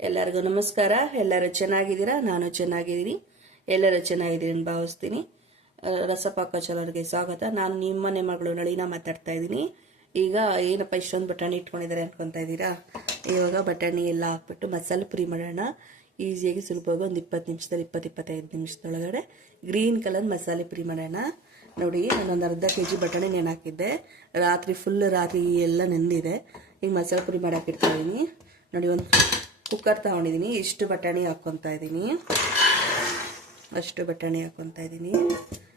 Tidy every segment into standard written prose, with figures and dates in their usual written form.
ಎಲ್ಲರಿಗೂ ನಮಸ್ಕಾರ. ಎಲ್ಲರೂ ಚೆನ್ನಾಗಿದ್ದೀರಾ? ನಾನು ಚೆನ್ನಾಗಿದ್ದೀನಿ. ಎಲ್ಲರೂ ಚೆನ್ನಾಗಿದ್ದೀನಿ ಅಂತ ಭಾವಿಸ್ತೀನಿ. ರಸಪಾಕ ಚಾನಲ್ಗೆ ಸ್ವಾಗತ. ನಾನು ನಿಮ್ಮನೆ ಮಗಳು ನಳಿನ ಮಾತಾಡ್ತಾ ಇದ್ದೀನಿ. ಈಗ ಏನಪ್ಪ ಇಷ್ಟೊಂದು ಬಟಾಣಿ ಇಟ್ಕೊಂಡಿದ್ದಾರೆ ಅನ್ಕೊತಾ ಇದ್ದೀರಾ? ಇವಾಗ ಬಟಾಣಿ ಎಲ್ಲ ಹಾಕ್ಬಿಟ್ಟು ಮಸಾಲೆ ಪುರಿ ಮಾಡೋಣ. ಈಸಿಯಾಗಿ ಸುಲಭವಾಗಿ ಒಂದು 20 ನಿಮಿಷದಲ್ಲಿ 20-25 ನಿಮಿಷದೊಳಗಡೆ ಗ್ರೀನ್ ಕಲರ್ ಮಸಾಲೆ ಪುರಿ ಮಾಡೋಣ. ನೋಡಿ, ನಾನೊಂದು ಅರ್ಧ ಕೆಜಿ ಬಟಾಣಿ ನೆನೆ ಹಾಕಿದ್ದೆ. ರಾತ್ರಿ ಎಲ್ಲ ನೆಂದಿದೆ. ಈಗ ಮಸಾಲೆ ಪುರಿ ಮಾಡಾಕಿರ್ತಾ ಇದ್ದೀನಿ. ನೋಡಿ, ಒಂದು ಕುಕ್ಕರ್ ತಗೊಂಡಿದ್ದೀನಿ. ಇಷ್ಟು ಬಟಾಣಿ ಹಾಕ್ಕೊತಾ ಇದ್ದೀನಿ.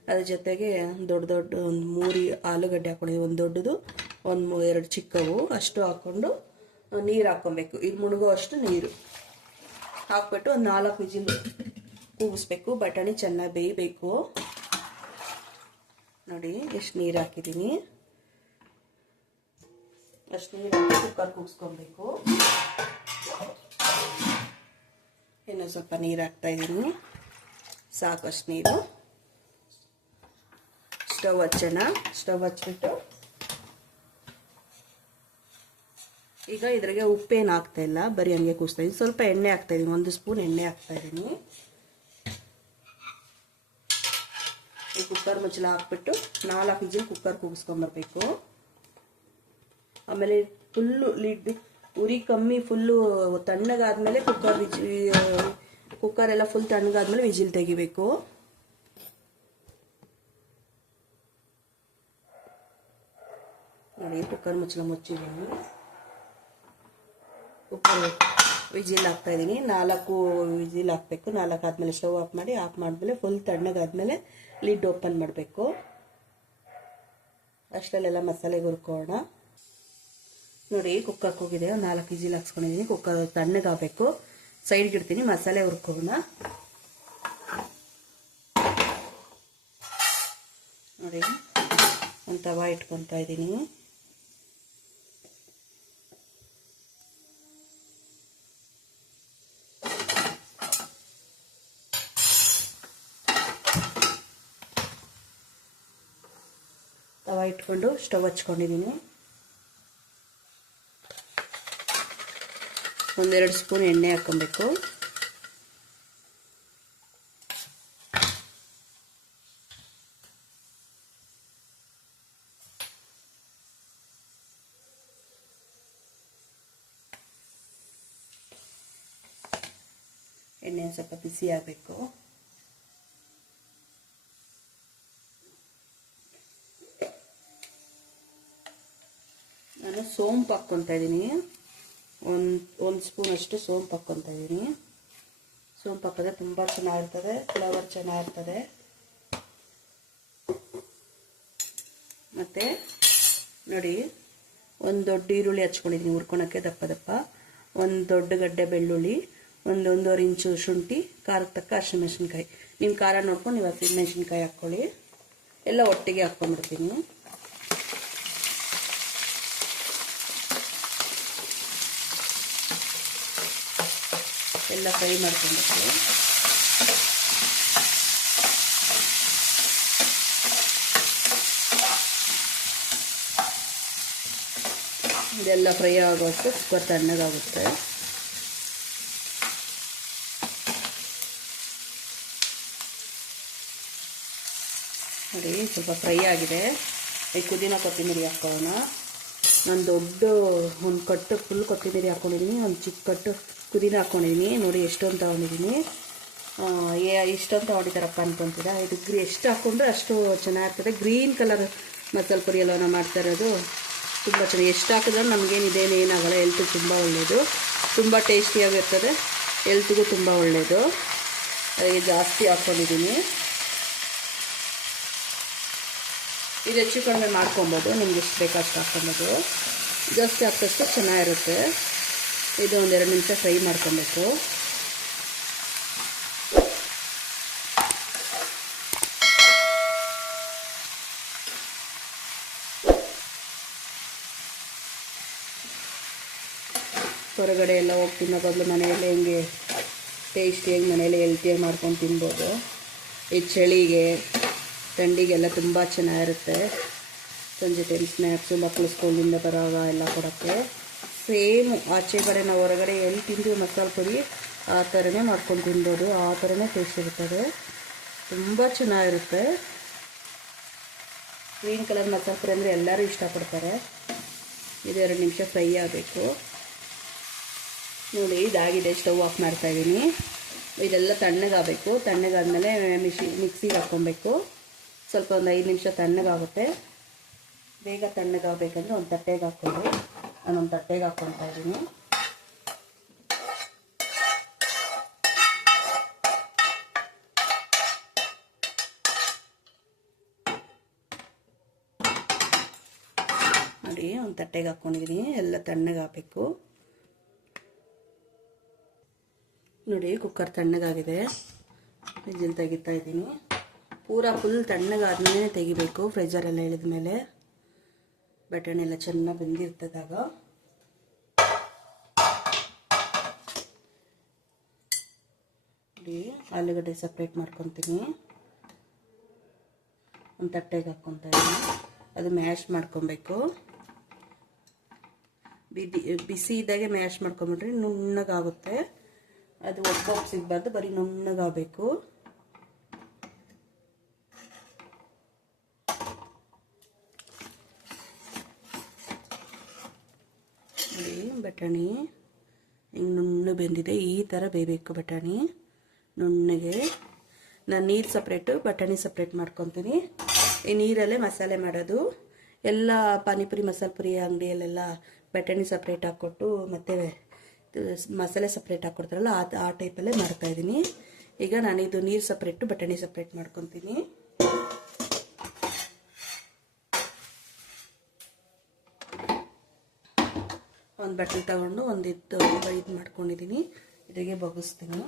ಅದ್ರ ಜೊತೆಗೆ ದೊಡ್ಡ ಒಂದು 3 ಆಲೂಗಡ್ಡೆ ಹಾಕೊಂಡಿದ್ದೀನಿ. ಒಂದು ದೊಡ್ಡದು, ಒಂದು 2 ಚಿಕ್ಕವು. ಅಷ್ಟು ಹಾಕ್ಕೊಂಡು ನೀರು ಹಾಕ್ಕೊಬೇಕು. ಇದು ಮುಳುಗೋ ಅಷ್ಟು ನೀರು ಹಾಕ್ಬಿಟ್ಟು ಒಂದು 4 ವಿಜಿಲ್ ಕೂಗಿಸ್ಬೇಕು. ಬಟಾಣಿ ಚೆನ್ನಾಗಿ ಬೇಯಬೇಕು. ನೋಡಿ ಎಷ್ಟು ನೀರು ಹಾಕಿದ್ದೀನಿ. ಅಷ್ಟು ನೀರು ಹಾಕಿ ಕುಕ್ಕರ್ ಕೂಗಿಸ್ಕೊಬೇಕು. ಇನ್ನು ಸ್ವಲ್ಪ ನೀರು ಹಾಕ್ತಾ ಇದ್ದೀನಿ. ಸಾಕಷ್ಟು ನೀರು. ಸ್ಟವ್ ಹಚ್ಬಿಟ್ಟು ಈಗ ಇದ್ರಾಗೆ ಉಪ್ಪೇನು ಹಾಕ್ತಾ ಇಲ್ಲ, ಬರೀ ಹಂಗೆ ಕೂಸ್ತಾ ಇದ್ದೀನಿ. ಸ್ವಲ್ಪ ಎಣ್ಣೆ ಹಾಕ್ತಾ ಇದ್ದೀನಿ. 1 ಸ್ಪೂನ್ ಎಣ್ಣೆ ಹಾಕ್ತಾ ಇದ್ದೀನಿ. ಈ ಕುಕ್ಕರ್ ಮುಚ್ಚಳ ಹಾಕ್ಬಿಟ್ಟು 4 ವಿಜಿಲ್ ಕುಕ್ಕರ್ ಕೂಗಿಸ್ಕೊಂಬರ್ಬೇಕು. ಆಮೇಲೆ ಫುಲ್ಲು ಲಿಡ್ ಉರಿ ಕಮ್ಮಿ, ಫುಲ್ಲು ತಣ್ಣಗಾದ್ಮೇಲೆ ಕುಕ್ಕರ್ ಎಲ್ಲ ಫುಲ್ ತಣ್ಣಗಾದ್ಮೇಲೆ ವಿಜಿಲ್ ತೆಗಿಬೇಕು. ನೋಡಿ, ಕುಕ್ಕರ್ ಮುಚ್ಚಳ ಮುಚ್ಚಿದ್ದೀನಿ. ಕುಕ್ಕರ್ ವಿಜಿಲ್ ಹಾಕ್ತಾ ಇದ್ದೀನಿ. 4 ವಿಜಿಲ್ ಹಾಕ್ಬೇಕು. 4 ಆದ್ಮೇಲೆ ಸ್ಟವ್ ಆಫ್ ಮಾಡಿದ್ಮೇಲೆ ಫುಲ್ ತಣ್ಣಗಾದ್ಮೇಲೆ ಲಿಡ್ ಓಪನ್ ಮಾಡಬೇಕು. ಅಷ್ಟರಲ್ಲೆಲ್ಲ ಮಸಾಲೆಗೆ ಹುರ್ಕೋಣ. ನೋಡಿ, ಕುಕ್ಕರ್ ಕೂಗಿದೆ. 4 ವಿಜಿಲ್ ಹಾಕ್ಸ್ಕೊಂಡಿದ್ದೀನಿ. ಕುಕ್ಕರ್ ತಣ್ಣಗಾಗಬೇಕು. ಸೈಡ್ಗೆ ಇಡ್ತೀನಿ. ಮಸಾಲೆ ಹುರ್ಕೋಣ. ನೋಡಿ, ಒಂದು ತವಾ ಇಟ್ಕೊತಾ ಇದ್ದೀನಿ. ತವಾ ಇಟ್ಕೊಂಡು ಸ್ಟವ್ ಹಚ್ಕೊಂಡಿದ್ದೀನಿ. 1-2 ಸ್ಪೂನ್ ಎಣ್ಣೆ ಹಾಕ್ಕೊಬೇಕು. ಎಣ್ಣೆ ಸ್ವಲ್ಪ ಬಿಸಿ ಆಗಬೇಕು. ನಾನು ಸೋಂಪು ಹಾಕ್ಕೊತಾ ಇದ್ದೀನಿ. ಒಂದು ಸ್ಪೂನ್ ಅಷ್ಟು ಸೋಂಪು ಹಾಕ್ಕೊತಾ ಇದ್ದೀನಿ. ಸೋಂಪು ಹಾಕಿದ್ರೆ ತುಂಬ ಚೆನ್ನಾಗಿರ್ತದೆ, ಫ್ಲೇವರ್ ಚೆನ್ನಾಗಿರ್ತದೆ. ಮತ್ತು ನೋಡಿ, ಒಂದು ದೊಡ್ಡ ಈರುಳ್ಳಿ ಹಚ್ಕೊಂಡಿದ್ದೀನಿ ಹುರ್ಕೊಳಕ್ಕೆ ದಪ್ಪ. ಒಂದು ದೊಡ್ಡ ಗಡ್ಡೆ ಬೆಳ್ಳುಳ್ಳಿ, 1-1.5 ಇಂಚು ಶುಂಠಿ, ಖಾರಕ್ಕೆ ತಕ್ಕ ಹಸಿಮೆಣಸಿನ್ಕಾಯಿ. ನಿಮ್ಮ ಖಾರ ನೋಡ್ಕೊಂಡು ನೀವು ಹಸಿಮೆಣಸಿನ್ಕಾಯಿ ಹಾಕ್ಕೊಳ್ಳಿ. ಎಲ್ಲ ಒಟ್ಟಿಗೆ ಹಾಕ್ಕೊಂಡ್ಬಿಡ್ತೀನಿ. ಎಲ್ಲ ಫ್ರೈ ಮಾಡ್ಕೊಬೇಕು. ಇದೆಲ್ಲ ಫ್ರೈ ಆಗೋಷ್ಟು ಕುಕ್ಕರ್ ತಣ್ಣಗಾಗುತ್ತೆ. ನೋಡಿ, ಸ್ವಲ್ಪ ಫ್ರೈ ಆಗಿದೆ. ಈ ಪುದೀನ ಕೊತ್ತಂಬರಿ ಹಾಕೋಣ. ನಾನು ಒಂದು ಕಟ್ಟು ಫುಲ್ ಕೊತ್ತಂಬರಿ ಹಾಕ್ಕೊಂಡಿದ್ದೀನಿ. ಒಂದು ಚಿಕ್ಕ ಕಟ್ಟು ಪುದೀನ ಹಾಕ್ಕೊಂಡಿದ್ದೀನಿ. ನೋಡಿ, ಎಷ್ಟೊಂದು ತೊಗೊಂಡಿದ್ದೀನಿ. ಇಷ್ಟೊಂದು ತೊಗೊಂಡಿದ್ದಾರಪ್ಪ ಅನ್ಕೊತೀರಾ? ಇದು ಎಷ್ಟು ಹಾಕ್ಕೊಂಡ್ರೆ ಅಷ್ಟು ಚೆನ್ನಾಗಿರ್ತದೆ. ಗ್ರೀನ್ ಕಲರ್ ಮಸಾಲೆ ಪುರಿ ಎಲ್ಲ ನಾವು ಮಾಡ್ತಾ ಇರೋದು ತುಂಬ ಚೆನ್ನಾಗಿ. ಎಷ್ಟು ಹಾಕಿದ್ರೆ ನಮಗೇನಿದೇನು ಏನಾಗಲ್ಲ. ಹೆಲ್ತಿಗೆ ತುಂಬ ಒಳ್ಳೆಯದು, ತುಂಬ ಟೇಸ್ಟಿಯಾಗಿರ್ತದೆ, ಹೆಲ್ತಿಗೂ ತುಂಬ ಒಳ್ಳೆಯದು. ಅದಕ್ಕೆ ಜಾಸ್ತಿ ಹಾಕ್ಕೊಂಡಿದ್ದೀನಿ. ಇದು ಹೆಚ್ಚು ಕಡಿಮೆ ಮಾಡ್ಕೊಬೋದು. ನಿಮ್ಗೆ ಎಷ್ಟು ಬೇಕೋ ಅಷ್ಟು ಹಾಕ್ಕೊಬೋದು. ಜಾಸ್ತಿ ಹಾಕಿದಷ್ಟು ಚೆನ್ನಾಗಿರುತ್ತೆ. ಇದು 1-2 ನಿಮಿಷ ಫ್ರೈ ಮಾಡ್ಕೊಬೇಕು. ಹೊರಗಡೆ ಎಲ್ಲ ಹೋಗಿ ತಿನ್ನೋ ಬದಲು ಮನೆಯಲ್ಲೇ ಹೆಂಗೆ ಟೇಸ್ಟಿಯಾಗಿ ಮನೆಯಲ್ಲೇ ಹೆಲ್ತಿಯಾಗಿ ಮಾಡ್ಕೊಂಡು ತಿನ್ಬೋದು. ಈ ಚಳಿಗೆ ಥಂಡಿಗೆಲ್ಲ ತುಂಬ ಚೆನ್ನಾಗಿರುತ್ತೆ. ಸಂಜೆ ಟೈಮ್ ಸ್ನ್ಯಾಕ್ಸು, ಮಕ್ಕಳು ಸ್ಕೂಲಿಂದ ಬರೋವಾಗ ಎಲ್ಲ ಕೊಡೋಕ್ಕೆ ಸೇಮು ಆಚೆ ಕಡೆ ನಾವು ಹೊರಗಡೆ ಎಲ್ಲಿ ತಿಂದು ಮಸಾಲೆ ಪುರಿ ಆ ಥರನೇ ಮಾಡ್ಕೊಂಡು ತಿನ್ಬೋದು, ಆ ಥರನೇ ಟೇಸ್ಟ್ ಇರ್ತದೆ, ತುಂಬ ಚೆನ್ನಾಗಿರುತ್ತೆ. ಗ್ರೀನ್ ಕಲರ್ ಮಸಾಲೆ ಪುರಿ ಅಂದರೆ ಎಲ್ಲರೂ ಇಷ್ಟಪಡ್ತಾರೆ. ಇದು 2 ನಿಮಿಷ ಫ್ರೈ ಆಗಬೇಕು. ನೋಡಿ ಇದಾಗಿದೆ, ಸ್ಟವ್ ಆಫ್ ಮಾಡ್ತಾಯಿದ್ದೀನಿ. ಇದೆಲ್ಲ ತಣ್ಣಗಾಗಬೇಕು. ತಣ್ಣಗಾದ್ಮೇಲೆ ಮಿಕ್ಸಿಗೆ ಹಾಕ್ಕೊಬೇಕು. ಸ್ವಲ್ಪ ಒಂದು 5 ನಿಮಿಷ ತಣ್ಣಗಾಗುತ್ತೆ. ಬೇಗ ತಣ್ಣಗಾಗಬೇಕಂದ್ರೆ ಒಂದು ತಟ್ಟೆಗೆ ಹಾಕ್ಕೊಂಡು ನಾನೊಂದು ತಟ್ಟೆಗೆ ಹಾಕ್ಕೊತಾ ಇದ್ದೀನಿ. ನೋಡಿ ಒಂದು ತಟ್ಟೆಗೆ ಹಾಕ್ಕೊಂಡಿದ್ದೀನಿ. ಎಲ್ಲ ತಣ್ಣಗಾಗಬೇಕು. ನೋಡಿ ಕುಕ್ಕರ್ ತಣ್ಣಗಾಗಿದೆ. ವಿಜಿಲ್ ತೆಗಿತಾ ಇದ್ದೀನಿ. ಪೂರಾ ಫುಲ್ ತಣ್ಣಗಾದ್ಮೇಲೆ ತೆಗಿಬೇಕು. ಫ್ರಿಜ್ಜರೆಲ್ಲ ಇಳಿದ ಮೇಲೆ ಬಟಾಣಿ ಎಲ್ಲ ಚೆನ್ನಾಗಿ ಬೆಂದಿರ್ತದಾಗ. ನೋಡಿ ಆಲೂಗಡ್ಡೆ ಸಪ್ರೇಟ್ ಮಾಡ್ಕೊತೀನಿ. ಒಂದು ತಟ್ಟೆಗೆ ಹಾಕ್ಕೊತಾ ಇದ್ದೀನಿ. ಅದು ಮ್ಯಾಶ್ ಮಾಡ್ಕೊಬೇಕು. ಬಿಸಿ ಇದ್ದಾಗೆ ಮ್ಯಾಶ್ ಮಾಡ್ಕೊಂಬಿಟ್ರೆ ನುಣ್ಣಗಾಗುತ್ತೆ. ಅದು ಒಬ್ಬೊಬ್ಬ ಸಿಗಬಾರ್ದು, ಬರೀ ನುಣ್ಣಗಾಗಬೇಕು. ನೋಡಿ ಬಟಾಣಿ ಹಿಂಗೆ ನುಣ್ಣಗೆ ಬೆಂದಿದೆ. ಈ ಥರ ಬೇಯಬೇಕು ಬಟಾಣಿ ನುಣ್ಣಗೆ. ನಾನು ನೀರು ಸಪ್ರೇಟು ಬಟಾಣಿ ಸಪ್ರೇಟ್ ಮಾಡ್ಕೊತೀನಿ. ಈ ನೀರಲ್ಲೇ ಮಸಾಲೆ ಮಾಡೋದು. ಎಲ್ಲ ಪಾನಿಪುರಿ ಮಸಾಲೆ ಪುರಿ ಅಂಗಡಿಯಲ್ಲೆಲ್ಲ ಬಟಾಣಿ ಸಪ್ರೇಟ್ ಹಾಕ್ಕೊಟ್ಟು ಮತ್ತು ಮಸಾಲೆ ಸಪ್ರೇಟ್ ಹಾಕ್ಕೊಡ್ತಾರಲ್ಲ ಆ ಟೈಪಲ್ಲೇ ಮಾಡ್ತಾಯಿದ್ದೀನಿ. ಈಗ ನಾನಿದು ನೀರು ಸಪ್ರೇಟು ಬಟಾಣಿ ಸಪ್ರೇಟ್ ಮಾಡ್ಕೊತೀನಿ. ಒಂದು ಬಟ್ಟೆ ತಗೊಂಡು ಇದು ಮಾಡ್ಕೊಂಡಿದ್ದೀನಿ. ಇದಾಗೆ ಬಗ್ಗಿಸ್ತೀನಿ.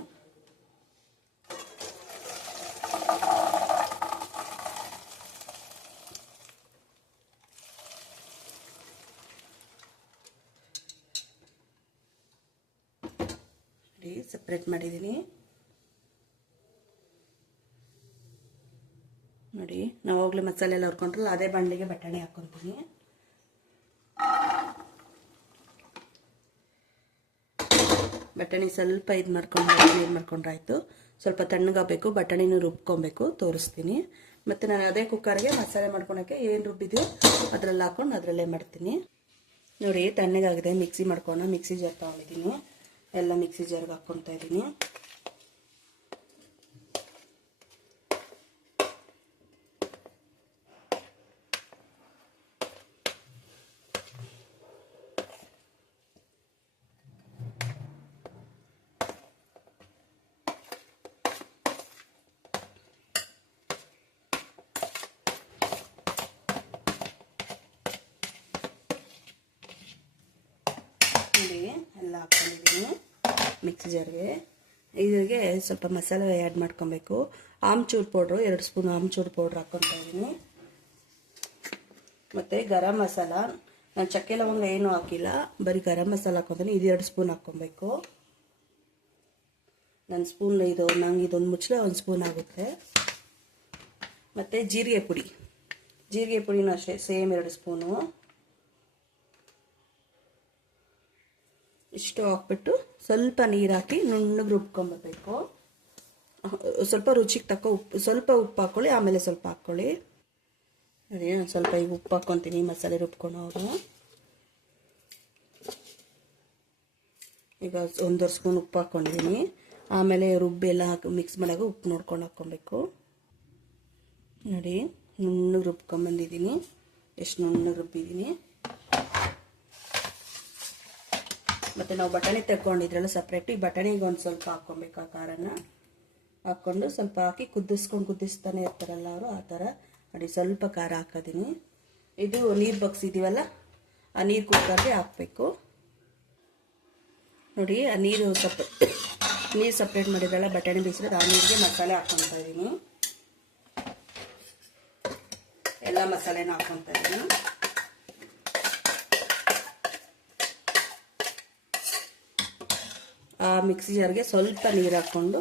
ಸಪ್ರೇಟ್ ಮಾಡಿದ್ದೀನಿ. ನೋಡಿ ನಾವು ಹೋಗ್ಲಿ ಮಸಾಲೆ ಎಲ್ಲ ಹುರ್ಕೊಂಡ್ರಲ್ಲ ಅದೇ ಬಾಣಲೆಗೆ ಬಟಾಣಿ ಹಾಕ್ಕೊತೀನಿ. ಬಟಾಣಿ ಸ್ವಲ್ಪ ಇದು ಮಾಡ್ಕೊಂಡ್ರಾಯ್ತು. ಸ್ವಲ್ಪ ತಣ್ಣಗಾಗಬೇಕು. ಬಟಾಣಿನೂ ರುಬ್ಕೊಬೇಕು. ತೋರಿಸ್ತೀನಿ. ಮತ್ತು ನಾನು ಅದೇ ಕುಕ್ಕರ್ಗೆ ಮಸಾಲೆ ಮಾಡ್ಕೊಳಕ್ಕೆ ಏನು ರುಬ್ಬಿದೆಯೋ ಅದರಲ್ಲಿ ಹಾಕ್ಕೊಂಡು ಅದರಲ್ಲೇ ಮಾಡ್ತೀನಿ. ನೋಡಿ ತಣ್ಣಗಾಗಿದೆ. ಮಿಕ್ಸಿ ಮಾಡ್ಕೊಂಡು ಮಿಕ್ಸಿ ಜಾರ್ ತೊಗೊಂಡಿದ್ದೀನಿ. ಎಲ್ಲ ಮಿಕ್ಸಿ ಜಾರ್ಗೆ ಹಾಕ್ಕೊತಾ ಇದ್ದೀನಿ. ಎಲ್ಲ ಹಾಕ್ಕೊಂಡಿದ್ದೀನಿ ಮಿಕ್ಸಿ ಜಾರ್ಗೆ. ಇದ್ರಿಗೆ ಸ್ವಲ್ಪ ಮಸಾಲೆ ಆ್ಯಡ್ ಮಾಡ್ಕೊಬೇಕು. Amchur powder 2 spoon amchur powder ಹಾಕ್ಕೊತಾ ಇದ್ದೀನಿ. ಮತ್ತು ಗರಂ ಮಸಾಲ ನಾನು ಚಕ್ಕೆ ಲವಂಗ ಏನೂ ಹಾಕಿಲ್ಲ, ಬರೀ ಗರಂ ಮಸಾಲ ಹಾಕ್ಕೊತೀನಿ. ಇದು 2 ಸ್ಪೂನ್ ಹಾಕ್ಕೊಬೇಕು. ನನ್ನ ಸ್ಪೂನ್ ಇದು ನಂಗೆ ಇದೊಂದು ಮುಚ್ಚಲೆ 1 ಸ್ಪೂನ್ ಆಗುತ್ತೆ. ಮತ್ತು ಜೀರಿಗೆ ಪುಡಿನೂ ಅಷ್ಟೇ ಸೇಮ್ 2 ಸ್ಪೂನು. ಇಷ್ಟು ಹಾಕ್ಬಿಟ್ಟು ಸ್ವಲ್ಪ ನೀರು ಹಾಕಿ ನುಣ್ಣಗೆ ರುಬ್ಕೊಂಬರ್ಬೇಕು. ಸ್ವಲ್ಪ ರುಚಿಗೆ ತಕ್ಕ ಸ್ವಲ್ಪ ಉಪ್ಪು ಹಾಕ್ಕೊಳ್ಳಿ, ಆಮೇಲೆ ಸ್ವಲ್ಪ ಹಾಕ್ಕೊಳ್ಳಿ. ಅದೇ ನಾನು ಸ್ವಲ್ಪ ಈಗ ಉಪ್ಪು ಹಾಕ್ಕೊತೀನಿ ಮಸಾಲೆ ರುಬ್ಕೊಳೋರು. ಈಗ 1.5 ಸ್ಪೂನ್ ಉಪ್ಪು ಹಾಕ್ಕೊಂಡಿದ್ದೀನಿ. ಆಮೇಲೆ ರುಬ್ಬೆಲ್ಲ ಮಿಕ್ಸ್ ಮಾಡಾಗ ಉಪ್ಪು ನೋಡ್ಕೊಂಡು ಹಾಕ್ಕೊಬೇಕು. ನೋಡಿ ನುಣ್ಣಗೆ ರುಬ್ಕೊಂಬಂದಿದ್ದೀನಿ. ಎಷ್ಟು ನುಣ್ಣಗೆ ರುಬ್ಬಿದ್ದೀನಿ. ಮತ್ತು ನಾವು ಬಟಾಣಿ ತೆಕ್ಕೊಂಡಿದ್ರಲ್ಲ ಸಪ್ರೇಟು, ಈ ಬಟಾಣಿಗೆ ಒಂದು ಸ್ವಲ್ಪ ಹಾಕ್ಕೊಬೇಕು. ಆ ಖಾರನ ಹಾಕ್ಕೊಂಡು ಸ್ವಲ್ಪ ಹಾಕಿ ಕುದಿಸ್ತಾನೆ ಇರ್ತಾರಲ್ಲ ಅವರು, ಆ ಥರ ನೋಡಿ ಸ್ವಲ್ಪ ಖಾರ ಹಾಕೋತೀನಿ. ಇದು ನೀರು ಬಗ್ಸಿದ್ದೀವಲ್ಲ ಆ ನೀರು ಕುಕ್ಕರ್ಗೆ ಹಾಕಬೇಕು. ನೋಡಿ ಆ ನೀರು ಸಪ್ರೇಟ್ ಮಾಡಿದ್ರಲ್ಲ ಬಟಾಣಿ ಬೇಯಿಸಿರೋದು, ಆ ನೀರಿಗೆ ಮಸಾಲೆ ಹಾಕ್ಕೊತಾ ಇದ್ದೀನಿ. ಎಲ್ಲ ಮಸಾಲೆನ ಹಾಕ್ಕೊತಾ ಇದ್ದೀನಿ. ಆ ಮಿಕ್ಸಿ ಜಾರ್ಗೆ ಸ್ವಲ್ಪ ನೀರು ಹಾಕ್ಕೊಂಡು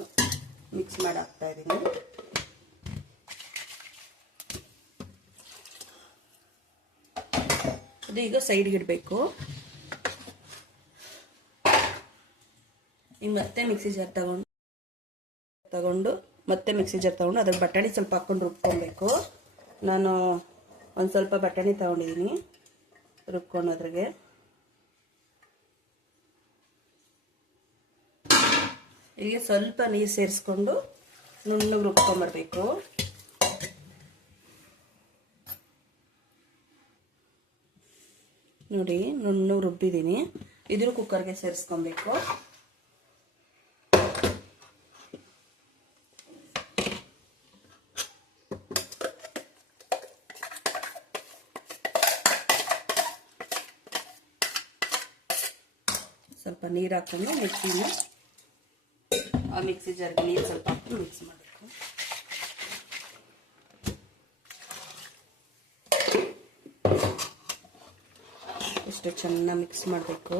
ಮಿಕ್ಸ್ ಮಾಡಿ ಹಾಕ್ತಾ ಇದ್ದೀನಿ. ಅದು ಈಗ ಸೈಡ್ಗೆ ಇಡಬೇಕು. ಈಗ ಮತ್ತೆ ಮಿಕ್ಸಿ ಜಾರ್ ತಗೊಂಡು ಮತ್ತೆ ಮಿಕ್ಸಿ ಜಾರ್ ತಗೊಂಡು ಅದ್ರ ಬಟಾಣಿ ಸ್ವಲ್ಪ ಹಾಕ್ಕೊಂಡು ರುಬ್ಕೊಬೇಕು. ನಾನು ಒಂದು ಸ್ವಲ್ಪ ಬಟಾಣಿ ತಗೊಂಡಿದ್ದೀನಿ, ರುಬ್ಕೊಂಡು ಅದ್ರಾಗೆ ಹೀಗೆ ಸ್ವಲ್ಪ ನೀರು ಸೇರಿಸ್ಕೊಂಡು ನುಣ್ಣಗೆ ರುಬ್ಕೊಂಬರ್ಬೇಕು. ನೋಡಿ ನುಣ್ಣಗೆ ರುಬ್ಬಿದ್ದೀನಿ. ಇದ್ರ ಕುಕ್ಕರ್ಗೆ ಸೇರಿಸ್ಕೊಬೇಕು. ಸ್ವಲ್ಪ ನೀರು ಹಾಕೊಂಡು ಮಿಕ್ಸಿ ಜಾರ್ಗೆ ನೀರು ಸ್ವಲ್ಪ ಹಾಕೊಂಡು ಮಿಕ್ಸ್ ಮಾಡಬೇಕು. ಎಷ್ಟು ಚೆನ್ನಾಗಿ ಮಿಕ್ಸ್ ಮಾಡಬೇಕು.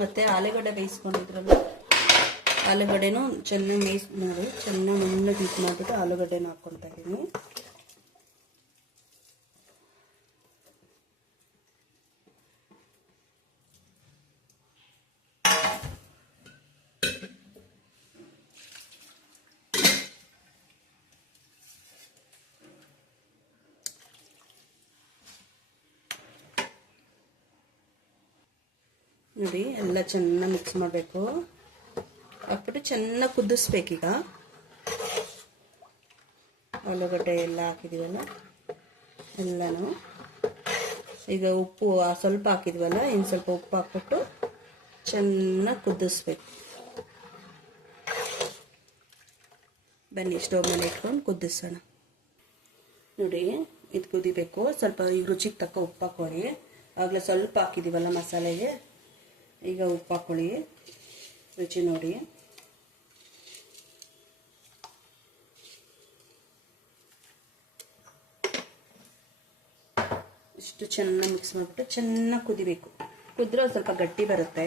ಮತ್ತೆ ಆಲೂಗಡ್ಡೆ ಬೇಯಿಸ್ಕೊಂಡಿದ್ರಲ್ಲ, ಆಲೂಗಡ್ಡೆನೂ ಚೆನ್ನಾಗಿ ನೋಡಿ ಚೆನ್ನಾಗಿ ನುಣ್ಣಗೆ ಹೀಟ್ ಮಾಡಿಬಿಟ್ಟು ಆಲೂಗಡ್ಡೆನ ಹಾಕ್ಕೊತಾ ಇದ್ದೀನಿ. ನೋಡಿ ಎಲ್ಲ ಚೆನ್ನಾಗಿ ಮಿಕ್ಸ್ ಮಾಡಬೇಕು. ಹಾಕ್ಬಿಟ್ಟು ಚೆನ್ನಾಗಿ ಕುದಿಸ್ಬೇಕೀಗ. ಆಲೂಗಡ್ಡೆ ಎಲ್ಲ ಹಾಕಿದ್ದೀವಲ್ಲ ಎಲ್ಲನೂ. ಈಗ ಉಪ್ಪು ಸ್ವಲ್ಪ ಹಾಕಿದ್ವಲ್ಲ, ಇನ್ನು ಸ್ವಲ್ಪ ಉಪ್ಪು ಹಾಕ್ಬಿಟ್ಟು ಚೆನ್ನಾಗಿ ಕುದಿಸ್ಬೇಕು. ಬನ್ನಿ ಸ್ಟವ್ ಮೇಲೆ ಇಟ್ಕೊಂಡು ಕುದಿಸೋಣ. ನೋಡಿ ಇದು ಕುದಿಬೇಕು. ಸ್ವಲ್ಪ ಈಗ ರುಚಿಗೆ ತಕ್ಕ ಉಪ್ಪು ಹಾಕೊಳ್ಳಿ. ಆಗಲೇ ಸ್ವಲ್ಪ ಹಾಕಿದ್ದೀವಲ್ಲ ಮಸಾಲೆಗೆ, ಈಗ ಉಪ್ಪು ಹಾಕೊಳ್ಳಿ, ರುಚಿ ನೋಡಿ. ಇಷ್ಟು ಚೆನ್ನಾಗಿ ಮಿಕ್ಸ್ ಮಾಡಿಬಿಟ್ಟು ಚೆನ್ನಾಗಿ ಕುದಿಬೇಕು. ಕುದ್ರೆ ಸ್ವಲ್ಪ ಗಟ್ಟಿ ಬರುತ್ತೆ.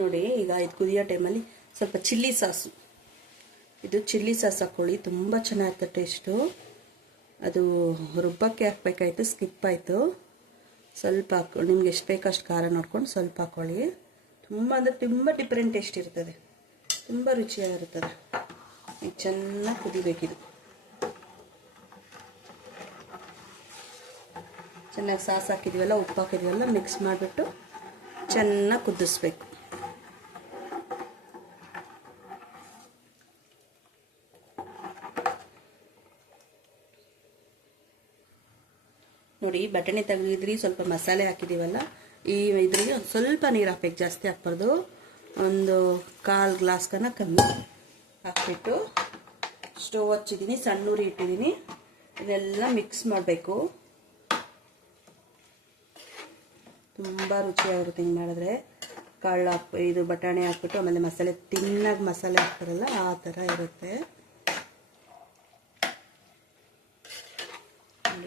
ನೋಡಿ ಈಗ ಇದು ಕುದಿಯೋ ಟೈಮಲ್ಲಿ ಸ್ವಲ್ಪ ಚಿಲ್ಲಿ ಸಾಸು, ಇದು ಚಿಲ್ಲಿ ಸಾಸ್ ಹಾಕ್ಕೊಳ್ಳಿ, ತುಂಬ ಚೆನ್ನಾಗಿರುತ್ತೆ ಟೇಸ್ಟು. ಅದು ರುಬ್ಬಕ್ಕೆ ಹಾಕ್ಬೇಕಾಯ್ತು, ಸ್ಕಿಪ್ ಆಯಿತು. ಸ್ವಲ್ಪ ಹಾಕ್ಕೊಂಡು ನಿಮ್ಗೆ ಎಷ್ಟು ಬೇಕೋ ಅಷ್ಟು ಖಾರ ನೋಡ್ಕೊಂಡು ಸ್ವಲ್ಪ ಹಾಕ್ಕೊಳ್ಳಿ. ತುಂಬ ಅಂದರೆ ತುಂಬ ಡಿಫ್ರೆಂಟ್ ಟೇಸ್ಟ್ ಇರ್ತದೆ, ತುಂಬ ರುಚಿಯಾಗಿರ್ತದೆ. ಈಗ ಚೆನ್ನಾಗಿ ಕುದಿಬೇಕಿದು. ಚೆನ್ನಾಗಿ ಸಾಸ್ ಹಾಕಿದ್ವಲ್ಲ, ಉಪ್ಪು ಹಾಕಿದ್ವಲ್ಲ, ಮಿಕ್ಸ್ ಮಾಡಿಬಿಟ್ಟು ಚೆನ್ನಾಗಿ ಕುದಿಸ್ಬೇಕು. ನೋಡಿ ಬಟಾಣಿ ತೆಗೆದಿದ್ರಿ, ಸ್ವಲ್ಪ ಮಸಾಲೆ ಹಾಕಿದ್ದೀವಲ್ಲ, ಈ ಇದ್ರಿಗೆ ಒಂದು ಸ್ವಲ್ಪ ನೀರು ಹಾಕ್ಬೇಕು, ಜಾಸ್ತಿ ಹಾಕ್ಬಾರ್ದು. ಒಂದು 1/4 ಗ್ಲಾಸ್ಕನ ಕಮ್ಮಿ ಹಾಕ್ಬಿಟ್ಟು ಸ್ಟವ್ ಹಚ್ಚಿದ್ದೀನಿ, ಸಣ್ಣ ಉರಿ ಇಟ್ಟಿದ್ದೀನಿ. ಇದೆಲ್ಲ ಮಿಕ್ಸ್ ಮಾಡಬೇಕು. ತುಂಬ ರುಚಿಯಾಗಿರುತ್ತೆ ಹಿಂಗೆ ಮಾಡಿದ್ರೆ. ಕಾಳು ಇದು ಬಟಾಣಿ ಹಾಕ್ಬಿಟ್ಟು ಆಮೇಲೆ ಮಸಾಲೆ ತಿನ್ನಾಗಿ ಮಸಾಲೆ ಹಾಕ್ತಾರಲ್ಲ ಆ ಥರ ಇರುತ್ತೆ.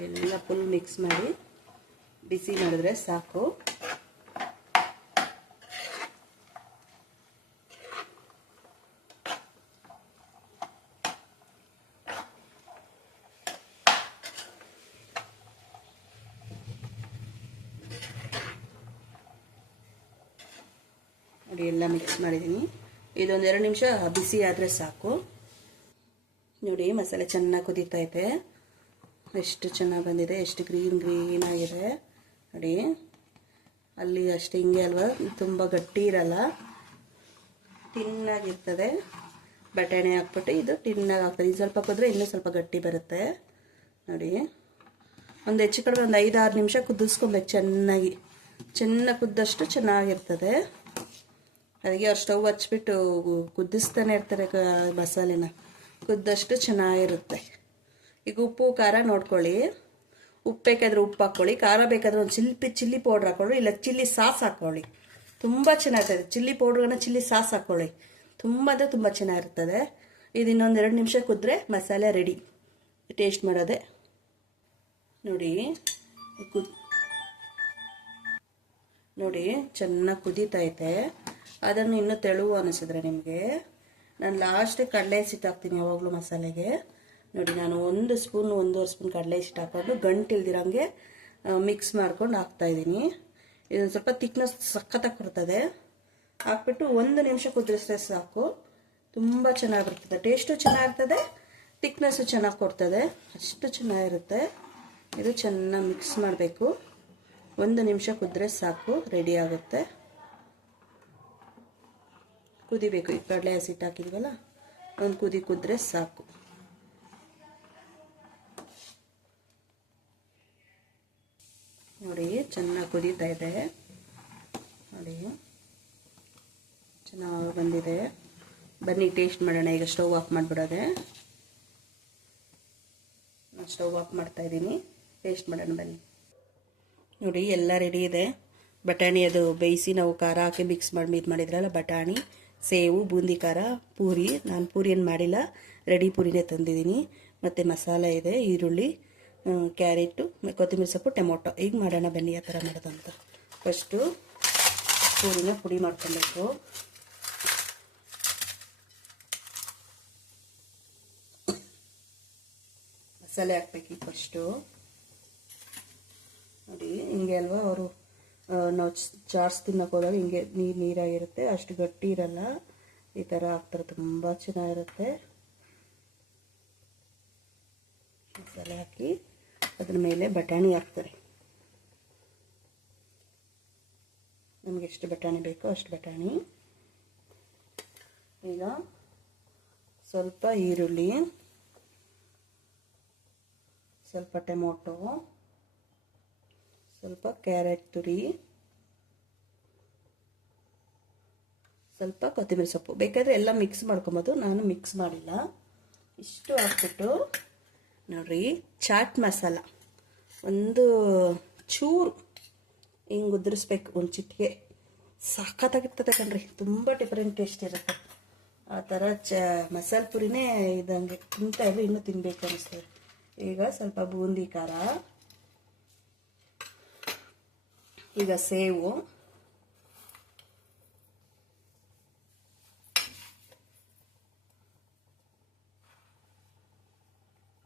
ಎಲ್ಲ ಫುಲ್ ಮಿಕ್ಸ್ ಮಾಡಿ ಬಿಸಿ ಮಾಡಿದ್ರೆ ಸಾಕು. ನೋಡಿ ಎಲ್ಲ ಮಿಕ್ಸ್ ಮಾಡಿದ್ದೀನಿ. ಇದೊಂದು 2 ನಿಮಿಷ ಬಿಸಿ ಆದರೆ ಸಾಕು. ನೋಡಿ ಮಸಾಲೆ ಚೆನ್ನಾಗಿ ಕುದೀತಾ ಇದೆ, ಎಷ್ಟು ಚೆನ್ನಾಗಿ ಬಂದಿದೆ, ಎಷ್ಟು ಗ್ರೀನ್ ಆಗಿದೆ ನೋಡಿ. ಅಲ್ಲಿ ಅಷ್ಟು ಹಿಂಗೆ ಅಲ್ವಾ, ತುಂಬ ಗಟ್ಟಿ ಇರಲ್ಲ, ತಿನ್ನಾಗಿರ್ತದೆ. ಬಟಾಣಿ ಹಾಕ್ಬಿಟ್ಟು ಇದು ತಿನ್ನಾಗಿ ಆಗ್ತದೆ. ಇದು ಸ್ವಲ್ಪ ಕುದ್ರೆ ಇನ್ನೂ ಸ್ವಲ್ಪ ಗಟ್ಟಿ ಬರುತ್ತೆ ನೋಡಿ. ಒಂದು ಹೆಚ್ಚು ಕಡಿಮೆ ಒಂದು 5-6 ನಿಮಿಷ ಕುದಿಸ್ಕೊಬೇಕು ಚೆನ್ನಾಗಿ. ಚೆನ್ನಾಗಿ ಕುದ್ದಷ್ಟು ಚೆನ್ನಾಗಿರ್ತದೆ. ಅದಕ್ಕೆ ಅವ್ರು ಸ್ಟವ್ ಹಚ್ಬಿಟ್ಟು ಕುದಿಸ್ತಾನೆ ಇರ್ತಾರೆ ಮಸಾಲೆನ, ಕುದ್ದಷ್ಟು ಚೆನ್ನಾಗಿರುತ್ತೆ. ಈಗ ಉಪ್ಪು ಖಾರ ನೋಡ್ಕೊಳ್ಳಿ. ಉಪ್ಪು ಬೇಕಾದ್ರೆ ಉಪ್ಪು ಹಾಕ್ಕೊಳ್ಳಿ, ಖಾರ ಬೇಕಾದ್ರೆ ಒಂದು ಚಿಲ್ಲಿ ಪೌಡ್ರ್ ಹಾಕ್ಕೊಳ್ಳಿ, ಇಲ್ಲ ಚಿಲ್ಲಿ ಸಾಸ್ ಹಾಕ್ಕೊಳ್ಳಿ. ತುಂಬ ಚೆನ್ನಾಗಿರ್ತದೆ. ಚಿಲ್ಲಿ ಪೌಡ್ರನ್ನ ಚಿಲ್ಲಿ ಸಾಸ್ ಹಾಕ್ಕೊಳ್ಳಿ. ತುಂಬ ಅಂದರೆ ತುಂಬ ಚೆನ್ನಾಗಿರ್ತದೆ. ಇದು ಇನ್ನೊಂದು 2 ನಿಮಿಷ ಕುದ್ರೆ ಮಸಾಲೆ ರೆಡಿ. ಟೇಸ್ಟ್ ಮಾಡೋದೆ ನೋಡಿ. ನೋಡಿ ಚೆನ್ನಾಗಿ ಕುದೀತೈತೆ. ಅದನ್ನು ಇನ್ನೂ ತೆಳುವು ಅನಿಸಿದ್ರೆ ನಿಮಗೆ ನಾನು ಲಾಸ್ಟಿಗೆ ಕಡಲೆ ಹಿಟ್ಟು ಹಾಕ್ತೀನಿ ಯಾವಾಗಲೂ ಮಸಾಲೆಗೆ. ನೋಡಿ ನಾನು 1 ಸ್ಪೂನ್ 1.5 ಸ್ಪೂನ್ ಕಡಲೆ ಹಿಟ್ಟು ಹಾಕೊಂಡು ಗಂಟಿಲ್ದಿರಂಗೆ ಮಿಕ್ಸ್ ಮಾಡ್ಕೊಂಡು ಹಾಕ್ತಾಯಿದ್ದೀನಿ. ಇದೊಂದು ಸ್ವಲ್ಪ ತಿಕ್ನೆಸ್ ಸಖತ್ತಾಗಿ ಬರ್ತದೆ. ಹಾಕ್ಬಿಟ್ಟು 1 ನಿಮಿಷ ಕುದಿಸಿದ್ರೆ ಸಾಕು. ತುಂಬ ಚೆನ್ನಾಗಿ ಬರ್ತದೆ. ಟೇಸ್ಟು ಚೆನ್ನಾಗಿರ್ತದೆ, ತಿಕ್ನೆಸ್ಸು ಚೆನ್ನಾಗಿ ಕೊಡ್ತದೆ. ಅಷ್ಟು ಚೆನ್ನಾಗಿರುತ್ತೆ. ಇದು ಚೆನ್ನಾಗಿ ಮಿಕ್ಸ್ ಮಾಡಬೇಕು. 1 ನಿಮಿಷ ಕುದ್ರೆ ಸಾಕು, ರೆಡಿ ಆಗುತ್ತೆ. ಕುದಿಬೇಕು. ಈ ಕಡಲೆ ಹಸಿಟ್ಟು ಹಾಕಿದ್ವಲ್ಲ, ಒಂದು ಕುದಿ ಕುದ್ರೆ ಸಾಕು. ನೋಡಿ ಚೆನ್ನಾಗಿ ಕುದೀತಾ ಇದೆ. ನೋಡಿ ಚೆನ್ನಾಗಿ ಬಂದಿದೆ. ಬನ್ನಿ ಟೇಸ್ಟ್ ಮಾಡೋಣ. ಈಗ ಸ್ಟವ್ ಆಫ್ ಮಾಡಿಬಿಡೋದೆ. ನಾನು ಸ್ಟವ್ ಆಫ್ ಮಾಡ್ತಾಯಿದ್ದೀನಿ. ಟೇಸ್ಟ್ ಮಾಡೋಣ ಬನ್ನಿ. ನೋಡಿ ಎಲ್ಲ ರೆಡಿ ಇದೆ. ಬಟಾಣಿ ಅದು ಬೇಯಿಸಿ ನಾವು ಖಾರ ಹಾಕಿ ಮಿಕ್ಸ್ ಮಾಡಿ ಮಾಡಿದ್ರಲ್ಲ, ಬಟಾಣಿ, ಸೇವು, ಬೂಂದಿ ಖಾರ, ಪೂರಿ. ನಾನು ಪೂರಿ ಏನು ಮಾಡಿಲ್ಲ, ರೆಡಿ ಪೂರಿನೇ ತಂದಿದ್ದೀನಿ. ಮತ್ತು ಮಸಾಲೆ ಇದೆ, ಈರುಳ್ಳಿ, ಕ್ಯಾರೆಟು, ಕೊತ್ತಂಬರಿ ಸೊಪ್ಪು, ಟೊಮೊಟೊ. ಈಗ ಮಾಡೋಣ ಬನ್ನಿ ಆ ಥರ ಮಾಡೋದಂತ. ಫಸ್ಟು ಪೂರಿನ ಪುಡಿ ಮಾಡ್ಕೊಬೇಕು. ಮಸಾಲೆ ಹಾಕ್ಬೇಕು ಫಸ್ಟು. ನೋಡಿ ಹಿಂಗೆ ಅಲ್ವಾ ಅವರು ನಾವು ಚಾಟ್ಸ್ ತಿನ್ನೋಕೆ ಹೋದಾಗ ಹಿಂಗೆ ನೀರಾಗಿರುತ್ತೆ, ಅಷ್ಟು ಗಟ್ಟಿ ಇರಲ್ಲ. ಈ ಥರ ಹಾಕ್ತಾರೆ, ತುಂಬ ಚೆನ್ನಾಗಿರುತ್ತೆ. ಮಸಾಲೆ ಹಾಕಿ ಅದ್ರ ಮೇಲೆ ಬಟಾಣಿ ಹಾಕ್ತಾರೆ. ನಮಗೆ ಎಷ್ಟು ಬಟಾಣಿ ಬೇಕೋ ಅಷ್ಟು ಬಟಾಣಿ. ಈಗ ಸ್ವಲ್ಪ ಈರುಳ್ಳಿ, ಸ್ವಲ್ಪ ಟೊಮೊಟೊ, ಸ್ವಲ್ಪ ಕ್ಯಾರೆಟ್ ತುರಿ, ಸ್ವಲ್ಪ ಕೊತ್ತಂಬರಿ ಸೊಪ್ಪು. ಬೇಕಾದರೆ ಎಲ್ಲ ಮಿಕ್ಸ್ ಮಾಡ್ಕೊಬೋದು, ನಾನು ಮಿಕ್ಸ್ ಮಾಡಿಲ್ಲ. ಇಷ್ಟು ಹಾಕ್ಬಿಟ್ಟು ನೋಡ್ರಿ ಚಾಟ್ ಮಸಾಲ ಒಂದು ಚೂರು ಹಿಂಗೆ ಉದುರಿಸ್ಬೇಕು, ಒಂದು ಚಿಟಿಕೆ. ಸಖತ್ತಾಗಿರ್ತದೆ ಕಣ್ರಿ, ತುಂಬ ಡಿಫ್ರೆಂಟ್ ಟೇಸ್ಟ್ ಇರುತ್ತೆ. ಆ ಥರ ಮಸಾಲೆ ಪುರಿನೇ ಇದ್ದಂಗೆ ತಿಂತಾ ಇದ್ರೆ ಇನ್ನೂ ತಿನ್ನಬೇಕು ಅನಿಸ್ತದೆ. ಈಗ ಸ್ವಲ್ಪ ಬೂಂದಿ ಖಾರ, ಈಗ ಸೇವು,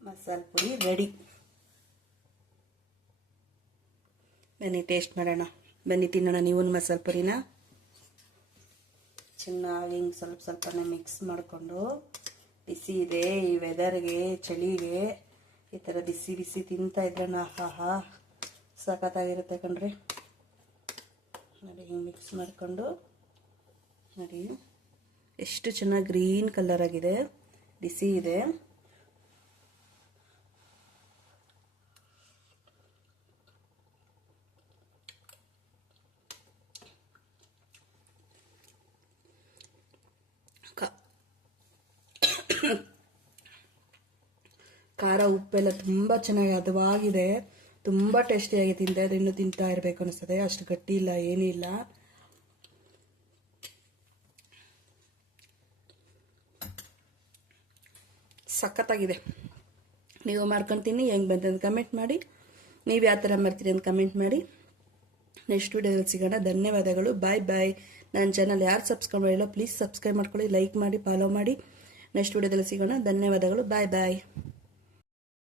ಮಸಾಲೆ ಪುರಿ ರೆಡಿ. ಬನ್ನಿ ಟೇಸ್ಟ್ ಮಾಡೋಣ. ಬನ್ನಿ ತಿನ್ನೋಣ ನೀವು ಮಸಾಲೆ ಪುರಿನ. ಚೆನ್ನಾಗಿ ಹಿಂಗೆ ಸ್ವಲ್ಪ ಸ್ವಲ್ಪನೇ ಮಿಕ್ಸ್ ಮಾಡಿಕೊಂಡು, ಬಿಸಿ ಇದೆ ಈ ವೆದರ್ಗೆ, ಚಳಿಗೆ ಈ ಥರ ಬಿಸಿ ಬಿಸಿ ತಿಂತಾ ಇದ್ರೆ ಆಹಾ ಸಖತ್ತಾಗಿರುತ್ತೆ ಕಣ್ರಿ. ನೋಡಿ ಹಿಂಗೆ ಮಿಕ್ಸ್ ಮಾಡಿಕೊಂಡು, ನೋಡಿ ಎಷ್ಟು ಚೆನ್ನಾಗಿ ಗ್ರೀನ್ ಕಲರ್ ಆಗಿದೆ, ಬಿಸಿ ಇದೆ. ಖಾರ ಉಪ್ಪೆಲ್ಲ ತುಂಬ ಚೆನ್ನಾಗಿ ಹದವಾಗಿದೆ, ತುಂಬ ಟೇಸ್ಟಿಯಾಗಿ ತಿಂತಾ ಇದ್ರೆ ಇನ್ನೂ ತಿಂತಾ ಇರಬೇಕು ಅನಿಸ್ತದೆ. ಅಷ್ಟು ಗಟ್ಟಿ ಇಲ್ಲ, ಏನಿಲ್ಲ. ಸಖತ್ತಾಗಿದೆ. ನೀವು ಮಾಡ್ಕೊಂಡು ತಿನ್ನಿ, ಹೆಂಗೆ ಬಂತಂದು ಕಮೆಂಟ್ ಮಾಡಿ. ನೀವು ಯಾವ ಥರ ಮಾಡ್ತೀರಿ ಅಂತ ಕಮೆಂಟ್ ಮಾಡಿ. ನೆಕ್ಸ್ಟ್ ವಿಡಿಯೋದಲ್ಲಿ ಸಿಗೋಣ. ಧನ್ಯವಾದಗಳು. ಬಾಯ್ ಬಾಯ್. ನನ್ನ ಚಾನಲ್ ಯಾರು ಸಬ್ಸ್ಕ್ರೈಬ್ ಮಾಡಿಲ್ಲ ಪ್ಲೀಸ್ ಸಬ್ಸ್ಕ್ರೈಬ್ ಮಾಡ್ಕೊಳ್ಳಿ, ಲೈಕ್ ಮಾಡಿ, ಫಾಲೋ ಮಾಡಿ. ನೆಕ್ಸ್ಟ್ ವಿಡಿಯೋದಲ್ಲಿ ಸಿಗೋಣ. ಧನ್ಯವಾದಗಳು. ಬಾಯ್ ಬಾಯ್.